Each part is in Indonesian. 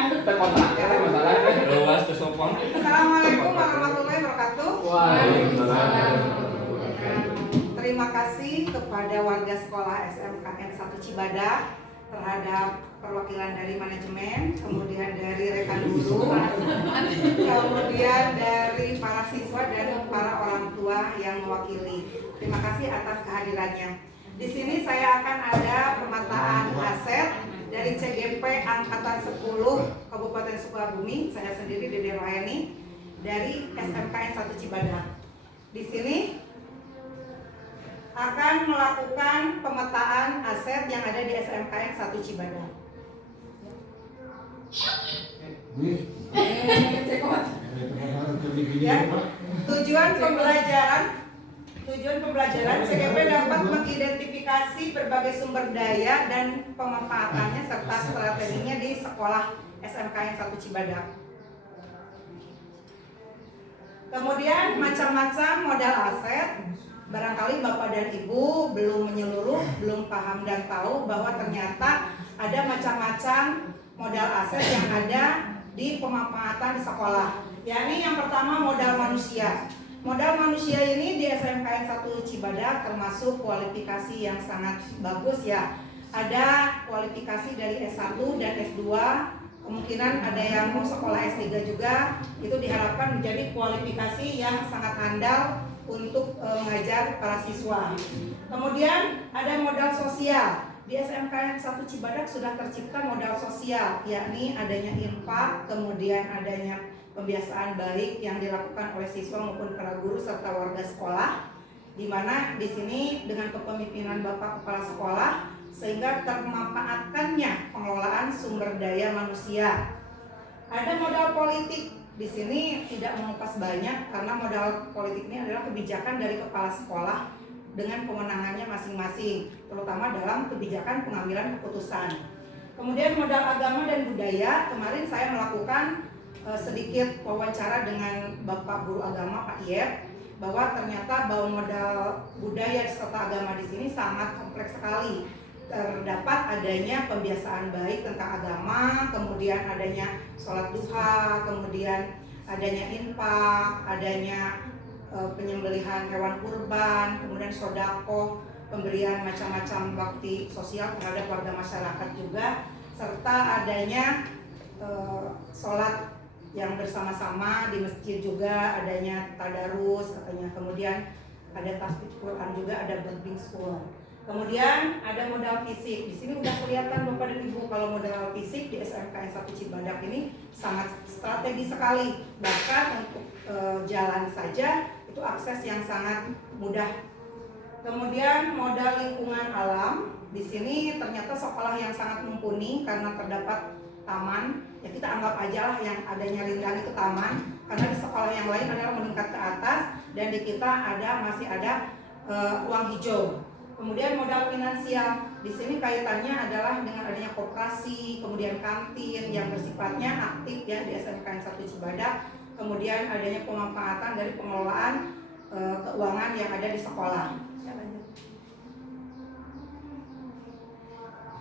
Kita kontaknya lah masalahnya. Luas kesopan. Assalamualaikum warahmatullahi wabarakatuh. Waalaikumsalam. Terima kasih kepada warga sekolah SMKN 1 Cibadak terhadap perwakilan dari manajemen, kemudian dari rekan guru, kemudian dari para siswa dan para orang tua yang mewakili. Terima kasih atas kehadirannya. Di sini saya akan ada pemetaan aset dari CGP Angkatan 10 Kabupaten Sukabumi. Saya sendiri Dede Rohani dari SMKN 1 Cibadak. Di sini akan melakukan pemetaan aset yang ada di SMKN 1 Cibadak. Ya, tujuan pembelajaran CGP dapat mengidentifikasi berbagai sumber daya dan pemanfaatannya serta strateginya di sekolah SMKN 1 Cibadak. Kemudian macam-macam modal aset. Barangkali Bapak dan Ibu belum menyeluruh, belum paham dan tahu bahwa ternyata ada macam-macam modal aset yang ada di pemanfaatan di sekolah. Yakni yang pertama modal manusia. Modal manusia ini di SMKN 1 Cibadak termasuk kualifikasi yang sangat bagus ya. Ada kualifikasi dari S1 dan S2, kemungkinan ada yang mau sekolah S3 juga. Itu diharapkan menjadi kualifikasi yang sangat handal untuk mengajar para siswa. Kemudian ada modal sosial. Di SMKN 1 Cibadak sudah tercipta modal sosial, yakni adanya infak, kemudian adanya pembiasaan baik yang dilakukan oleh siswa maupun para guru serta warga sekolah, di mana di sini dengan kepemimpinan Bapak Kepala Sekolah sehingga termanfaatkannya pengelolaan sumber daya manusia. Ada modal politik. Di sini tidak mengupas banyak karena modal politik ini adalah kebijakan dari kepala sekolah dengan kewenangannya masing-masing, terutama dalam kebijakan pengambilan keputusan. Kemudian modal agama dan budaya, kemarin saya melakukan sedikit wawancara dengan Bapak Guru Agama Pak Iep, bahwa ternyata bahwa modal budaya serta agama di sini sangat kompleks sekali. Terdapat adanya pembiasaan baik tentang agama, kemudian adanya sholat duha, kemudian adanya infak, adanya penyembelihan hewan kurban, kemudian sodako, pemberian macam-macam bakti sosial terhadap warga masyarakat juga, serta adanya sholat yang bersama-sama di masjid juga, adanya tadarus katanya, kemudian ada tasbih Quran juga, ada boarding school. Kemudian ada modal fisik. Di sini udah kelihatan Bapak dan Ibu kalau modal fisik di SMKN 1 Cibadak ini sangat strategis sekali. Bahkan untuk jalan saja itu akses yang sangat mudah. Kemudian modal lingkungan alam. Di sini ternyata sekolah yang sangat mumpuni karena terdapat taman. Ya kita anggap aja lah yang adanya rindang itu taman, karena di sekolah yang lain adalah meningkat ke atas dan di kita masih ada ruang hijau. Kemudian modal finansial, di sini kaitannya adalah dengan adanya koperasi, kemudian kantin yang bersifatnya aktif ya di SMKN 1 Cibadak, kemudian adanya pemanfaatan dari pengelolaan keuangan yang ada di sekolah.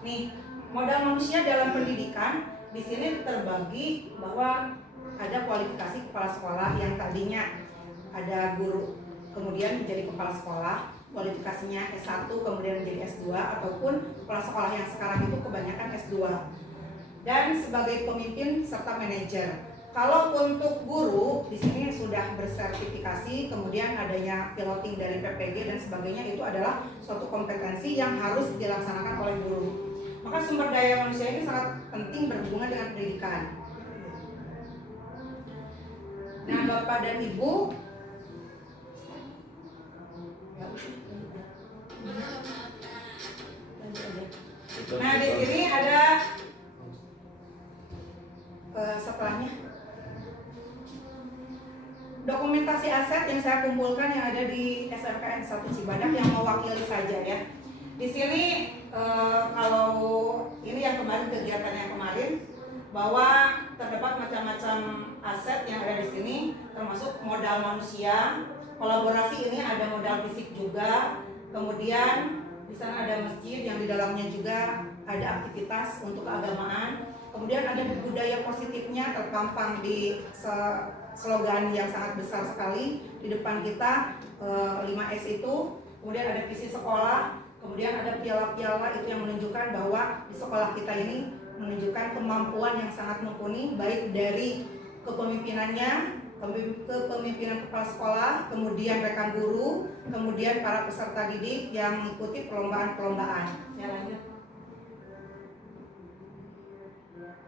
Nih, modal manusia dalam pendidikan di sini terbagi bahwa ada kualifikasi kepala sekolah yang tadinya ada guru, kemudian menjadi kepala sekolah. Kualifikasinya S1 kemudian menjadi S2, ataupun kepala sekolah yang sekarang itu kebanyakan S2, dan sebagai pemimpin serta manajer. Kalau untuk guru di sini sudah bersertifikasi, kemudian adanya piloting dari PPG dan sebagainya, itu adalah suatu kompetensi yang harus dilaksanakan oleh guru. Maka sumber daya manusia ini sangat penting berhubungan dengan pendidikan. Nah, Bapak dan Ibu, nah di sini ada setelahnya dokumentasi aset yang saya kumpulkan yang ada di SMKN 1 Cibadak yang mewakili saja ya. Di sini kalau ini yang kemarin, kegiatan yang kemarin, bahwa terdapat macam-macam aset yang ada di sini, termasuk modal manusia. Kolaborasi ini ada modal fisik juga. Kemudian di sana ada masjid yang di dalamnya juga ada aktivitas untuk keagamaan. Kemudian ada budaya positifnya terpampang di slogan yang sangat besar sekali di depan kita, 5S itu. Kemudian ada visi sekolah, kemudian ada piala-piala itu yang menunjukkan bahwa di sekolah kita ini menunjukkan kemampuan yang sangat mumpuni, baik dari kepemimpinannya, kepemimpinan kepala sekolah, kemudian rekan guru, kemudian para peserta didik yang mengikuti perlombaan-perlombaan. Ya, lanjut.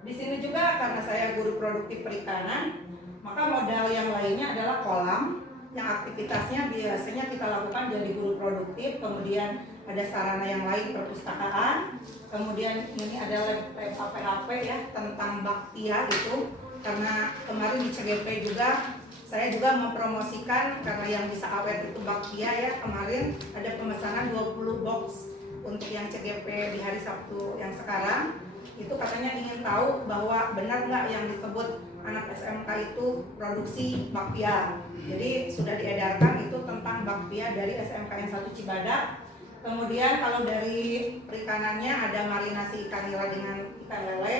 Di sini juga karena saya guru produktif perikanan, maka modal yang lainnya adalah kolam yang aktivitasnya biasanya kita lakukan jadi guru produktif, kemudian ada sarana yang lain perpustakaan, kemudian ini ada lab PHP ya tentang baktia itu, karena kemarin di CGP juga saya juga mempromosikan karena yang bisa awet itu baktia ya, kemarin ada pemesanan 20 box untuk yang CGP di hari Sabtu yang sekarang. Itu katanya ingin tahu bahwa benar nggak yang disebut anak SMK itu produksi bakpia. Jadi sudah diedarkan itu tentang bakpia dari SMKN 1 Cibadak. Kemudian kalau dari perikanannya ada marinasi ikan nila dengan ikan lele.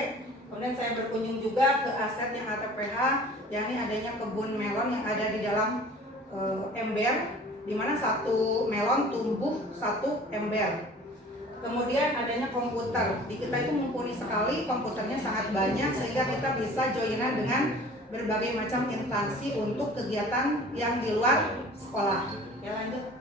Kemudian saya berkunjung juga ke aset yang ATPH, yakni adanya kebun melon yang ada di dalam ember, di mana satu melon tumbuh satu ember. Kemudian adanya komputer, di kita itu mumpuni sekali, komputernya sangat banyak sehingga kita bisa joinan dengan berbagai macam instansi untuk kegiatan yang di luar sekolah. Ya, lanjut.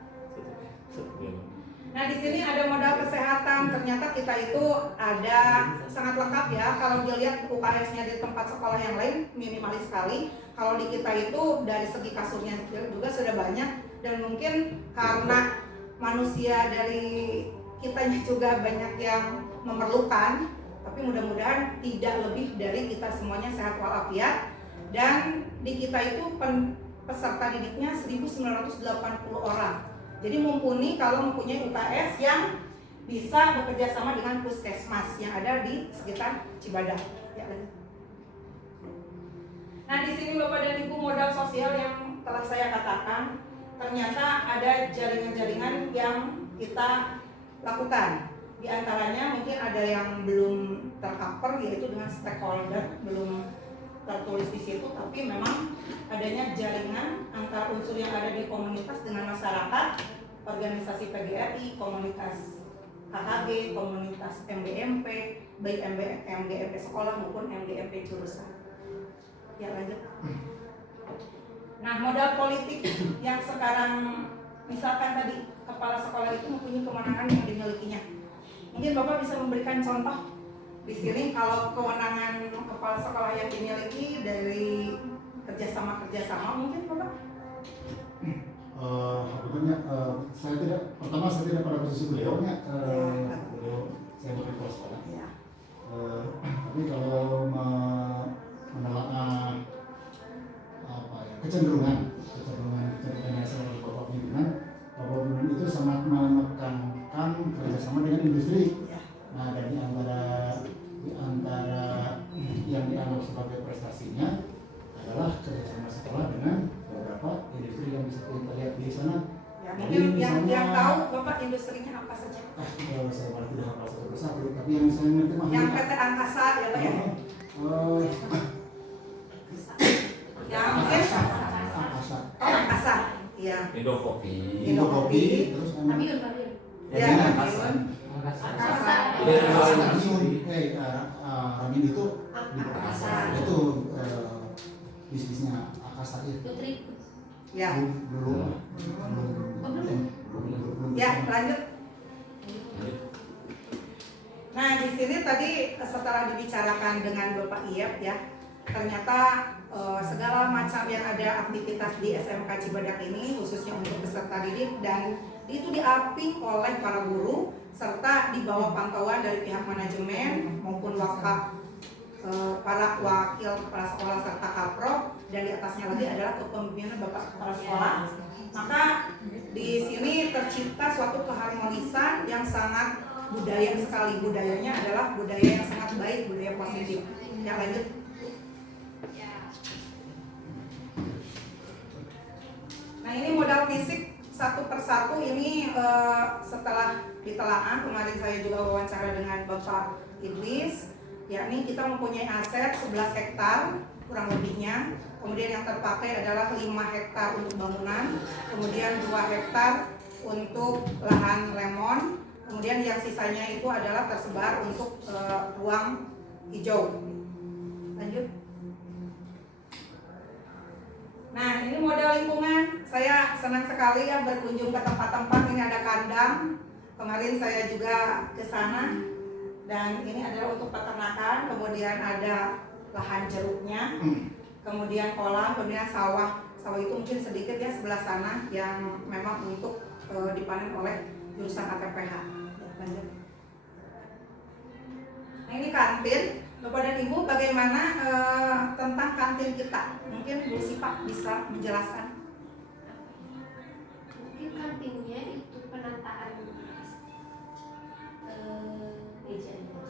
Nah, di sini ada modal kesehatan. Ternyata kita itu ada sangat lengkap ya. Kalau dilihat UKS-nya di tempat sekolah yang lain minimalis sekali. Kalau di kita itu dari segi kasurnya juga sudah banyak, dan mungkin karena manusia dari kitanya juga banyak yang memerlukan, tapi mudah-mudahan tidak lebih dari kita semuanya sehat walafiat. Dan di kita itu peserta didiknya 1980 orang. Jadi mumpuni kalau mempunyai UKS yang bisa bekerja sama dengan puskesmas yang ada di sekitar Cibadak. Ya, nah, di sini Bapak dan Ibu modal sosial yang telah saya katakan, ternyata ada jaringan-jaringan yang kita lakukan. Di antaranya mungkin ada yang belum tercover, yaitu dengan stakeholder, belum tertulis di situ, tapi memang adanya jaringan antar unsur yang ada di komunitas dengan masyarakat, organisasi PGRI, komunitas KKG, komunitas MGMP, baik MGMP sekolah maupun MGMP jurusan. Ya, lanjut. Nah, modal politik yang sekarang misalkan tadi kepala sekolah itu mempunyai kewenangan yang dimilikinya. Mungkin Bapak bisa memberikan contoh di sini kalau kewenangan kepala sekolah yang dimiliki dari kerjasama mungkin Bapak? Saya tidak pada posisi beliaunya. Beliau saya bukan kepala sekolah. Ya. Tapi kalau menelaah kecenderungan Bapak Pimpinan itu sangat menekankan kerjasama dengan industri. Nah, dan di antara yang dianggap sebagai prestasinya adalah kerjasama sekolah dengan beberapa industri yang bisa kita lihat di sana. Ya, mungkin yang tahu Bapak industrinya apa saja? Saya malah tidak hafal satu persatu, tapi yang saya ngerti mah yang PT Angkasa ya Pak ya? Ya, mungkin Angkasa. Iya. Indokopi. Terus Madiun. Ya, Madiun. Angkasa. Ramin itu itu bisnisnya Angkasa itu. Ya. Belum. Ya, lanjut. Nah, di sini tadi setelah dibicarakan dengan Bapak Iyep ya, ternyata segala macam yang ada aktivitas di SMK Cibadak ini khususnya untuk peserta didik, dan itu diaping oleh para guru serta di bawah pantauan dari pihak manajemen maupun para wakil kepala sekolah serta kaprok, dan di atasnya lagi adalah kepemimpinan Bapak kepala sekolah. Maka di sini tercipta suatu keharmonisan yang sangat budaya sekali. Budayanya adalah budaya yang sangat baik, budaya positif. Yang lanjut. Nah, ini modal fisik satu persatu ini setelah ditelaah, kemarin saya juga wawancara dengan Bapak Idris yakni kita mempunyai aset 11 hektar kurang lebihnya. Kemudian yang terpakai adalah 5 hektar untuk bangunan, kemudian 2 hektar untuk lahan lemon, kemudian yang sisanya itu adalah tersebar untuk ruang hijau. Lanjut. Nah, ini model lingkungan. Saya senang sekali ya berkunjung ke tempat-tempat. Ini ada kandang. Kemarin saya juga ke sana. Dan ini adalah untuk peternakan. Kemudian ada lahan jeruknya. Kemudian kolam, kemudian sawah. Sawah itu mungkin sedikit ya sebelah sana yang memang untuk dipanen oleh jurusan ATPH. Lanjut. Nah, ini kantin. Bapak dan Ibu, bagaimana tentang kantin kita? Mungkin Bu Sipa bisa menjelaskan. Mungkin kantinnya itu penataan meja jadi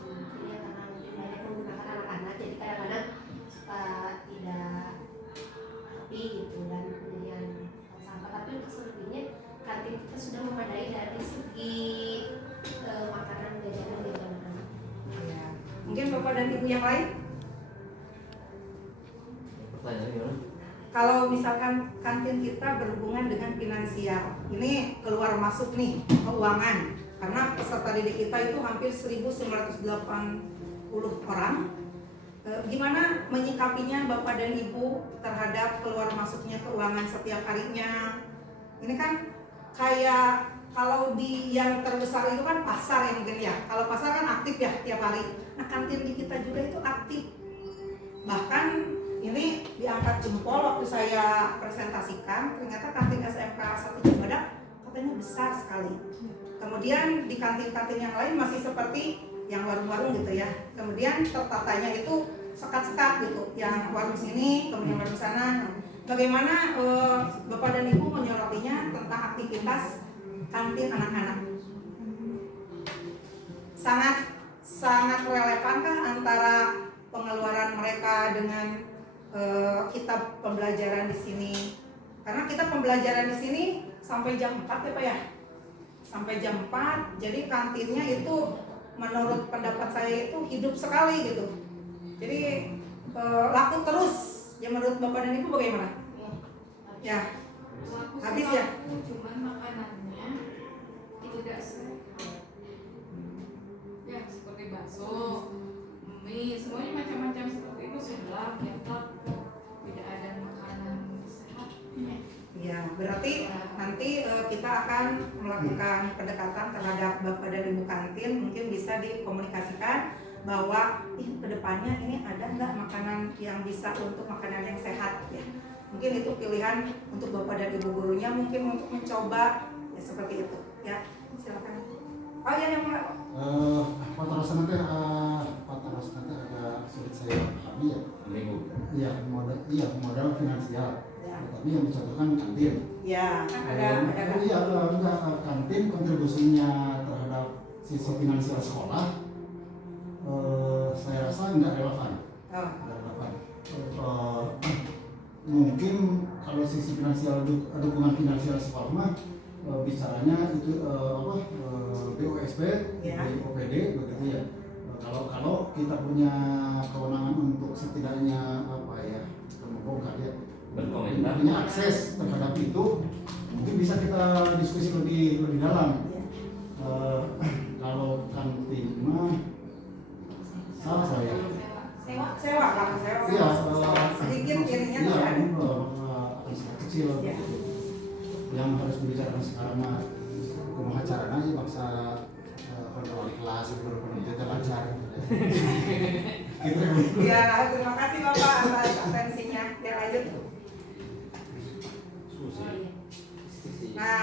ya, karena mungkin banyak menggunakan anak-anak, jadi kadang-kadang suka tidak rapi gitu dan kemudian sampah. Tapi untuk selebihnya kantin kita sudah memadai dari segi makanan jajanan anak. Ya. Mungkin Bapak dan Ibu yang lain? Pertanyaannya gimana? Kalau misalkan kantin kita berhubungan dengan finansial, ini keluar masuk nih keuangan, karena peserta didik kita itu hampir 1.980 orang. Gimana menyikapinya Bapak dan Ibu terhadap keluar masuknya keuangan setiap harinya? Ini kan kayak kalau di yang terbesar itu kan pasar ya mungkin ya. Kalau pasar kan aktif ya tiap hari. Nah, kantin di kita juga itu aktif. Bahkan ini diangkat jempol waktu saya presentasikan, ternyata kantin SMK 1 Cibadak katanya besar sekali. Kemudian di kantin-kantin yang lain masih seperti yang warung-warung gitu ya. Kemudian tertatanya itu sekat-sekat gitu, yang warung sini, kemudian warung sana. Bagaimana Bapak dan Ibu menyorotinya tentang aktivitas kantin anak-anak? Sangat relevankah antara pengeluaran mereka dengan kita pembelajaran di sini? Karena kita pembelajaran di sini sampai jam 4 ya Pak ya? Sampai jam 4, jadi kantinnya itu menurut pendapat saya itu hidup sekali gitu. Jadi laku terus. Ya menurut Bapak dan Ibu bagaimana? Ya, habis ya? Cuman makanannya itu tidak sehat. Ya seperti bakso, mie, semuanya macam-macam seperti itu sebelah, ketok, tidak ada makanan sehatnya. Ya, berarti nanti kita akan melakukan pendekatan terhadap Bapak dan Ibu kantin, mungkin bisa dikomunikasikan bahwa kedepannya ini ada nggak makanan yang bisa untuk makanan yang sehat ya. Mungkin itu pilihan untuk Bapak dan Ibu gurunya, mungkin untuk mencoba ya seperti itu ya. Silakan. Oh ya yang Patarasan nanti agak sulit saya pahami ya. Minggu. Iya modal finansial. Ya. Tapi yang dicontohkan kantin. Ya, ada Iya, kantin kontribusinya terhadap sisi finansial sekolah saya rasa nggak relevan. Mungkin kalau sisi finansial dukungan finansial sekolah mah bicaranya itu BOSP, Ya. BOPD begitu ya. Kalau kita punya kewenangan untuk setidaknya membongkar ya, Berkomentar. punya akses terhadap itu, mungkin bisa kita diskusi lebih dalam. Kalau kantin mah salah saya. sewa kan, Iya, sedikit ininya iya, tidak ada. akan sangat kecil. Iya. Yang harus dibicarakan sekarang mah kumaha carana aja bangsa wali kelas itu lancar. Gitu. Ya, terima kasih Bapak atas atensinya. Ya lanjut. Nah,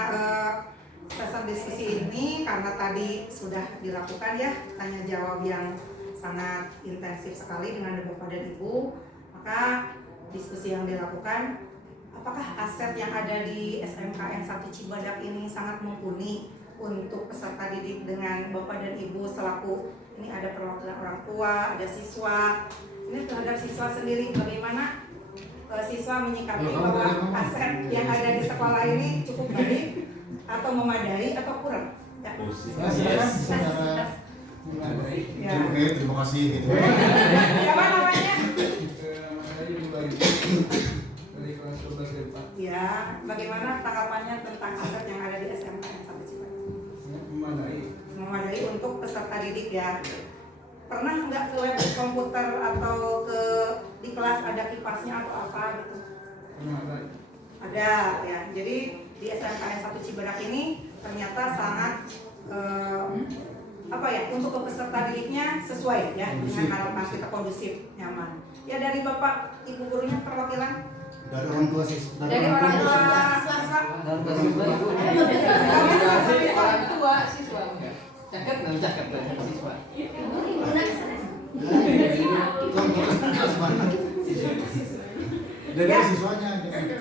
sesi diskusi ini karena tadi sudah dilakukan ya tanya jawab yang sangat intensif sekali dengan Bapak dan Ibu, maka diskusi yang dilakukan, apakah aset yang ada di SMKN 1 Cibadak ini sangat mumpuni untuk peserta didik dengan Bapak dan Ibu selaku ini ada perwakilan orang tua, ada siswa. Ini terhadap siswa sendiri bagaimana siswa menyikapi bahwa aset yang ada di sekolah ini cukup baik atau memadai atau kurang? Ya. Silakan secara Ya. Oke, terima kasih gitu. Siapa namanya? Dari Ya, bagaimana tanggapannya tentang aset yang ada di SMK yang sampai Cibadak? Memadai untuk peserta didik ya. Pernah nggak ke lab komputer atau di kelas ada kipasnya atau apa gitu? Ada ya. Jadi di SMKN 1 Cibadak ini ternyata sangat untuk ke peserta didiknya sesuai ya dengan harapan kita, kondusif, nyaman. Ya, dari Bapak Ibu gurunya perwakilan Dari orang tua sih. dari orang tua siswa. Orang tua siswa. Caket siswa. Dari Ya. siswanya.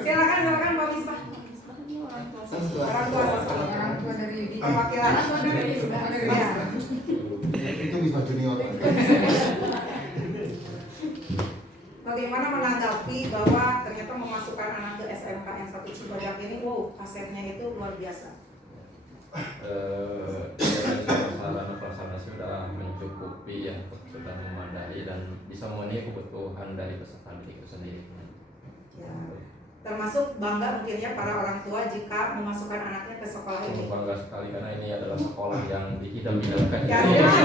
Silakan Pak Misbah. Orang tua dari perwakilan. Ya. Itu bisa junior. Bagaimana menanggapi bahwa ternyata memasukkan anak ke SMKN 1 Cibadak ini, asetnya itu luar biasa. Sarana prasarana sudah mencukupi ya, sudah memadai dan bisa memenuhi kebutuhan dari peserta didik itu sendiri. Ya. Termasuk bangga mungkin ya para orang tua jika memasukkan anaknya ke sekolah ini. Bangga sekali karena ini adalah sekolah yang dihidam-hidamkan. Ya, lanjut.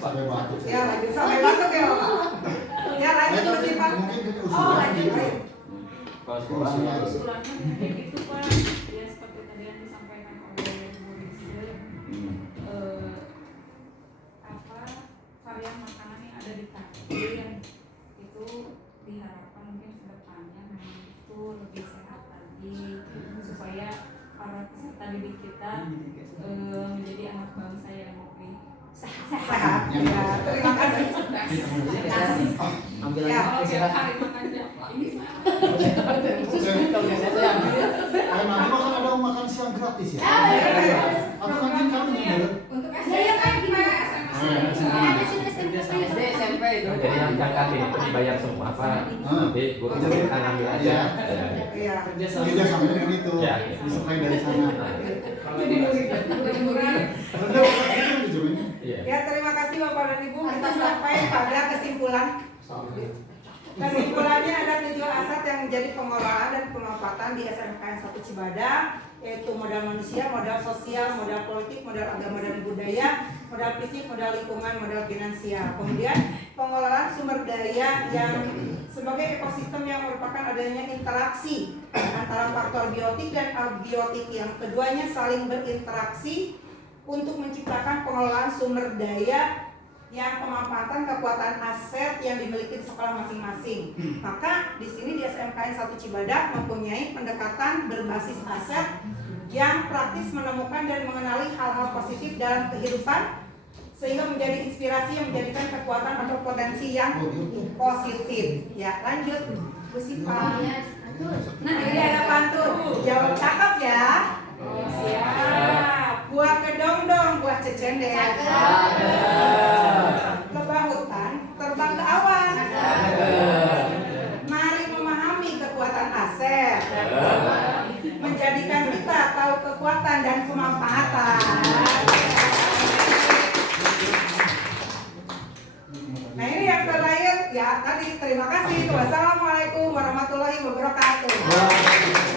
Sampai batuk. Ya, lanjut sampai batuk ya. Ya, lanjut Mas Pak. Oh, lanjut. Ayo. Kalau sekolahnya usulannya kayak gitu Pak, ya seperti tadi yang disampaikan oleh Bu Rizal, varian makanan yang ada di kantin itu diharapkan mungkin kedepannya memang itu lebih sehat lagi supaya para peserta didik kita menjadi anak bangsa yang lebih Sehat. Ya, terima kasih. ambil Ya. kalau tiap hari makan ini Nanti makan ada makan siang gratis ya? Atau kantin kamu yang untuk Saya kan gimana? Ada sudah SD SMP itu jadi yang kantin itu dibayar semua apa nanti guru kita ngambil aja. Iya. Kerja sama dengan itu. Ya. Disuplai dari sana. jadi murah. Rendah itu dijaminnya. Iya. Ya, terima kasih Bapak dan Ibu. Kita sampai pada kesimpulan. Kesimpulannya ada 7 aset yang menjadi pengelolaan dan pemanfaatan di SMKN 1 Cibadak, yaitu modal manusia, modal sosial, modal politik, modal agama dan budaya, modal fisik, modal lingkungan, modal finansial. Kemudian pengelolaan sumber daya yang sebagai ekosistem yang merupakan adanya interaksi antara faktor biotik dan abiotik yang keduanya saling berinteraksi untuk menciptakan pengelolaan sumber daya yang pemanfaatan kekuatan aset yang dimiliki di sekolah masing-masing. Maka di sini di SMKN 1 Cibadak mempunyai pendekatan berbasis aset yang praktis menemukan dan mengenali hal-hal positif dalam kehidupan sehingga menjadi inspirasi yang menjadikan kekuatan atau potensi yang positif. Ya, lanjut Bu Sipa. Nah, ini ada pantun. Jawab cakep ya. Siap. Buah kedong-dong, buah cecendek. Lebah hutan terbang ke awan. Mari memahami kekuatan aset, menjadikan kita tahu kekuatan dan pemanfaatan. Nah, ini yang terakhir ya tadi. Terima kasih. Wassalamualaikum warahmatullahi wabarakatuh.